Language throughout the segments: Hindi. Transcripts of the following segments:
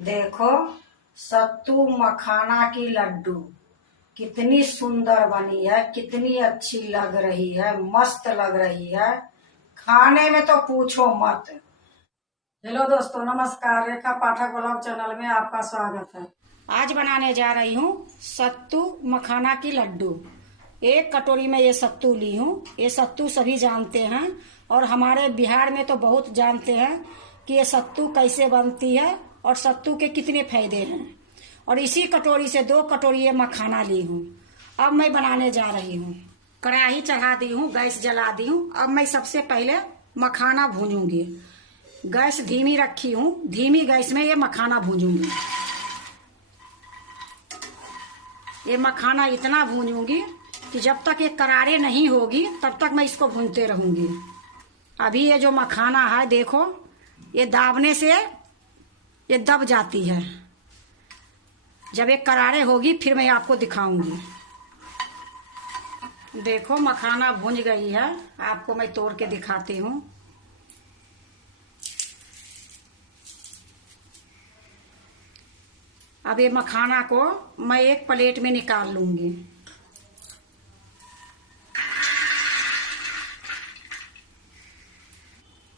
देखो, सत्तू मखाना की लड्डू कितनी सुंदर बनी है, कितनी अच्छी लग रही है, मस्त लग रही है। खाने में तो पूछो मत। हेलो दोस्तों, नमस्कार। रेखा पाठक ब्लॉग चैनल में आपका स्वागत है। आज बनाने जा रही हूँ सत्तू मखाना की लड्डू। एक कटोरी में ये सत्तू ली हूँ। ये सत्तू सभी जानते हैं और हमारे बिहार में तो बहुत जानते हैं कि ये सत्तू कैसे बनती है और सत्तू के कितने फायदे हैं। और इसी कटोरी से 2 कटोरी ये मखाना ली हूँ। अब मैं बनाने जा रही हूँ। कढ़ाई चढ़ा दी हूँ, गैस जला दी हूँ। अब मैं सबसे पहले मखाना भूनूंगी। गैस धीमी रखी हूँ, धीमी गैस में ये मखाना भूनूंगी। ये मखाना इतना भूनूंगी कि जब तक ये करारे नहीं होगी तब तक मैं इसको भूनते रहूंगी। अभी ये जो मखाना है देखो, ये दाबने से ये दब जाती है। जब ये करारे होगी फिर मैं आपको दिखाऊंगी। देखो मखाना भून गई है, आपको मैं तोड़ के दिखाती हूँ। अब ये मखाना को मैं एक प्लेट में निकाल लूंगी।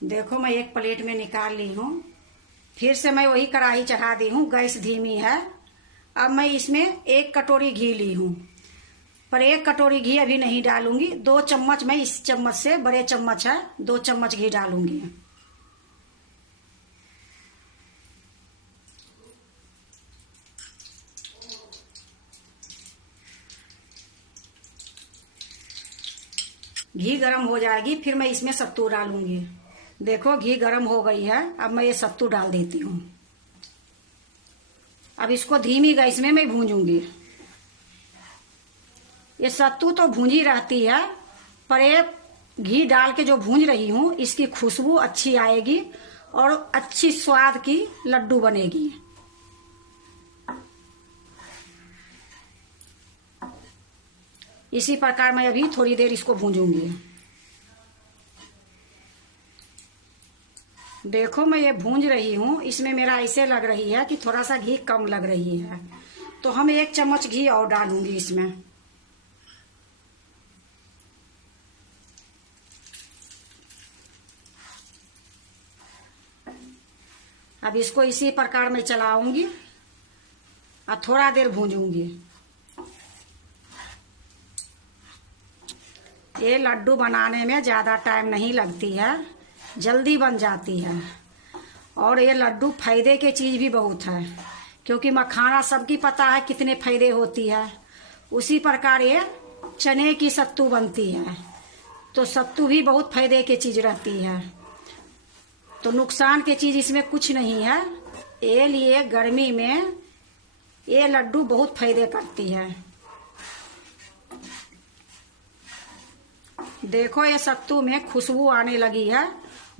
देखो मैं एक प्लेट में निकाल ली हूँ। फिर से मैं वही कढ़ाई चढ़ा दी हूँ, गैस धीमी है। अब मैं इसमें 1 कटोरी घी ली हूँ, पर 1 कटोरी घी अभी नहीं डालूंगी। 2 चम्मच, मैं इस चम्मच से, बड़े चम्मच है, 2 चम्मच घी डालूंगी। घी गरम हो जाएगी फिर मैं इसमें सत्तू डालूंगी। देखो घी गरम हो गई है, अब मैं ये सत्तू डाल देती हूँ। अब इसको धीमी गैस में मैं भूंजूंगी। ये सत्तू तो भूंजी रहती है, पर ये घी डाल के जो भूंज रही हूँ इसकी खुशबू अच्छी आएगी और अच्छी स्वाद की लड्डू बनेगी। इसी प्रकार मैं अभी थोड़ी देर इसको भूंजूंगी। देखो मैं ये भूंज रही हूँ, इसमें मेरा ऐसे लग रही है कि थोड़ा सा घी कम लग रही है, तो हम 1 चम्मच घी और डालूंगी इसमें। अब इसको इसी प्रकार मैं चलाऊंगी और थोड़ा देर भूंजूंगी। ये लड्डू बनाने में ज़्यादा टाइम नहीं लगती है, जल्दी बन जाती है। और ये लड्डू फायदे के चीज़ भी बहुत है, क्योंकि मखाना सबकी पता है कितने फायदे होती है। उसी प्रकार ये चने की सत्तू बनती है, तो सत्तू भी बहुत फायदे की चीज़ रहती है। तो नुकसान की चीज़ इसमें कुछ नहीं है। ये लिए गर्मी में ये लड्डू बहुत फायदे करती है। देखो ये सत्तू में खुशबू आने लगी है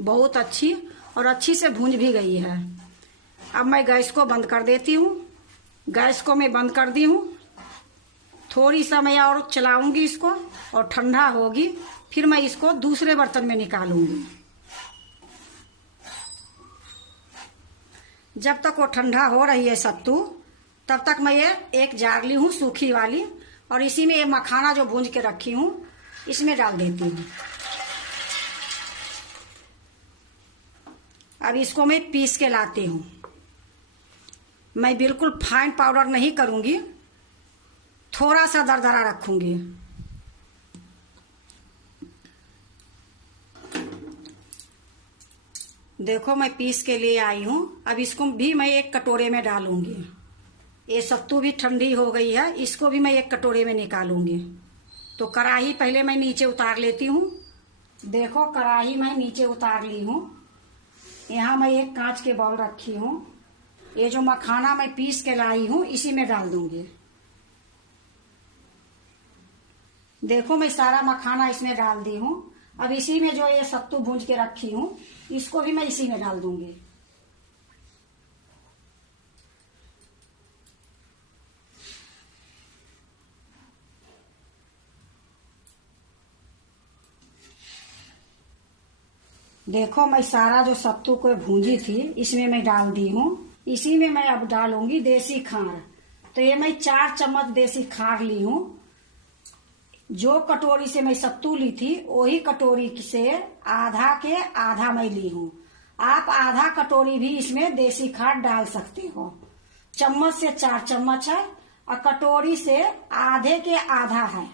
बहुत अच्छी, और अच्छी से भूंज भी गई है। अब मैं गैस को बंद कर देती हूँ। गैस को मैं बंद कर दी हूँ। थोड़ी सा मैं और चलाऊंगी इसको, और ठंडा होगी फिर मैं इसको दूसरे बर्तन में निकालूंगी। जब तक वो ठंडा हो रही है सत्तू, तब तक मैं ये एक जार ली हूँ सूखी वाली, और इसी में ये मखाना जो भूंज के रखी हूँ इसमें डाल देती हूँ। अब इसको मैं पीस के लाती हूँ। मैं बिल्कुल फाइन पाउडर नहीं करूँगी, थोड़ा सा दरदरा रखूँगी। देखो मैं पीस के लिए आई हूँ। अब इसको भी मैं 1 कटोरे में डालूंगी। ये सत्तू भी ठंडी हो गई है, इसको भी मैं 1 कटोरे में निकालूंगी। तो कढ़ाई पहले मैं नीचे उतार लेती हूँ। देखो कढ़ाई मैं नीचे उतार ली हूँ। यहाँ मैं एक कांच के बाउल रखी हूँ। ये जो मखाना मैं पीस के लाई हूँ इसी में डाल दूंगी। देखो मैं सारा मखाना इसमें डाल दी हूँ। अब इसी में जो ये सत्तू भूंज के रखी हूँ इसको भी मैं इसी में डाल दूंगी। देखो मैं सारा जो सत्तू को भूंजी थी इसमें मैं डाल दी हूँ। इसी में मैं अब डालूंगी देसी खार। तो ये मैं 4 चम्मच देसी खार ली हूँ। जो कटोरी से मैं सत्तू ली थी वही कटोरी से आधा के आधा मैं ली हूँ। आप आधा कटोरी भी इसमें देसी खार डाल सकते हो। चम्मच से 4 चम्मच है और कटोरी से आधे के आधा है,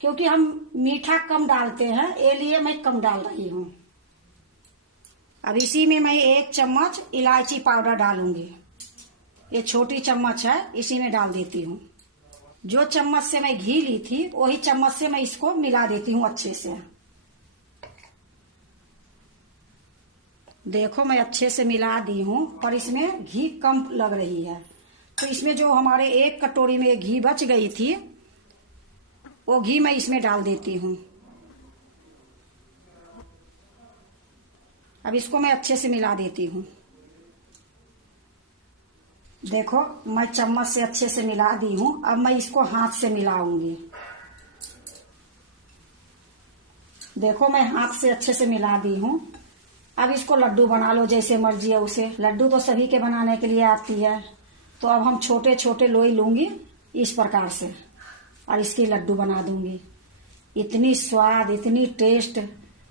क्योंकि हम मीठा कम डालते हैं, ये लिए मैं कम डाल रही हूँ। अब इसी में मैं 1 चम्मच इलायची पाउडर डालूंगी। ये छोटी चम्मच है, इसी में डाल देती हूँ। जो चम्मच से मैं घी ली थी वही चम्मच से मैं इसको मिला देती हूँ अच्छे से। देखो मैं अच्छे से मिला दी हूँ, पर इसमें घी कम लग रही है। तो इसमें जो हमारे 1 कटोरी में घी बच गई थी वो घी मैं इसमें डाल देती हूँ। अब इसको मैं अच्छे से मिला देती हूँ। देखो मैं चम्मच से अच्छे से मिला दी हूँ। अब मैं इसको हाथ से मिलाऊंगी। देखो मैं हाथ से अच्छे से मिला दी हूँ। अब इसको लड्डू बना लो जैसे मर्जी है उसे। लड्डू तो सभी के बनाने के लिए आती है। तो अब हम छोटे छोटे लोई लूंगी इस प्रकार से और इसकी लड्डू बना दूंगी। इतनी स्वाद, इतनी टेस्ट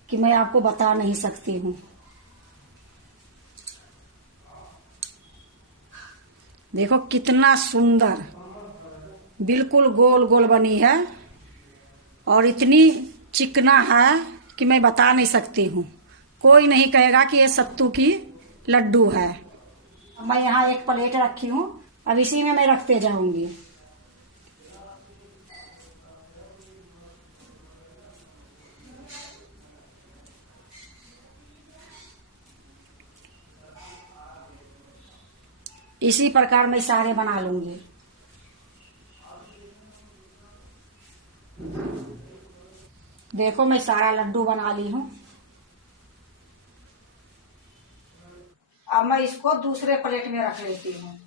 कि मैं आपको बता नहीं सकती हूँ। देखो कितना सुंदर, बिल्कुल गोल गोल बनी है और इतनी चिकना है कि मैं बता नहीं सकती हूँ। कोई नहीं कहेगा कि ये सत्तू की लड्डू है। मैं यहाँ एक प्लेट रखी हूँ, अब इसी में मैं रखते जाऊंगी। इसी प्रकार मैं सारे बना लूंगी। देखो मैं सारा लड्डू बना ली हूँ। अब मैं इसको दूसरे प्लेट में रख लेती हूँ।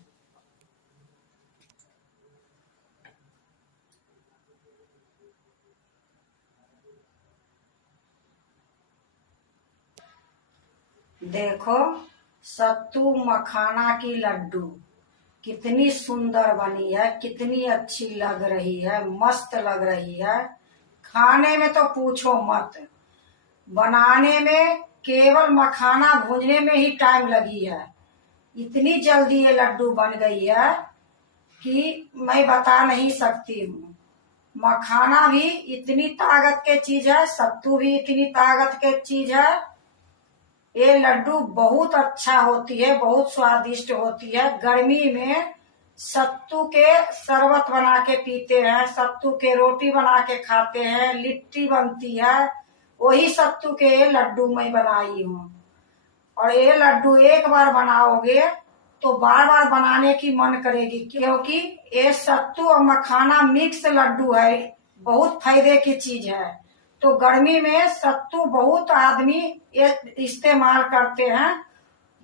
देखो सत्तू मखाना की लड्डू कितनी सुंदर बनी है, कितनी अच्छी लग रही है, मस्त लग रही है। खाने में तो पूछो मत। बनाने में केवल मखाना भूनने में ही टाइम लगी है। इतनी जल्दी ये लड्डू बन गई है कि मैं बता नहीं सकती हूँ। मखाना भी इतनी ताकत के चीज है, सत्तू भी इतनी ताकत के चीज है। ये लड्डू बहुत अच्छा होती है, बहुत स्वादिष्ट होती है। गर्मी में सत्तू के शरबत बना के पीते हैं, सत्तू के रोटी बना के खाते हैं, लिट्टी बनती है। वही सत्तू के लड्डू मैं बनाई हूँ। और ये लड्डू एक बार बनाओगे तो बार बार बनाने की मन करेगी, क्योंकि ये सत्तू और मखाना मिक्स लड्डू है, बहुत फायदे की चीज है। तो गर्मी में सत्तू बहुत आदमी ये इस्तेमाल करते हैं।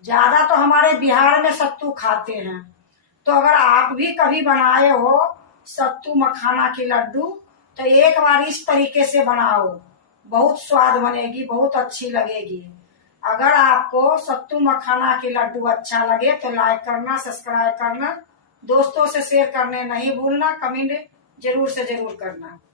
ज्यादा तो हमारे बिहार में सत्तू खाते हैं। तो अगर आप भी कभी बनाए हो सत्तू मखाना की लड्डू तो एक बार इस तरीके से बनाओ, बहुत स्वाद बनेगी, बहुत अच्छी लगेगी। अगर आपको सत्तू मखाना की लड्डू अच्छा लगे तो लाइक करना, सब्सक्राइब करना, दोस्तों से शेयर करने नहीं भूलना, कमेंट जरूर से जरूर करना।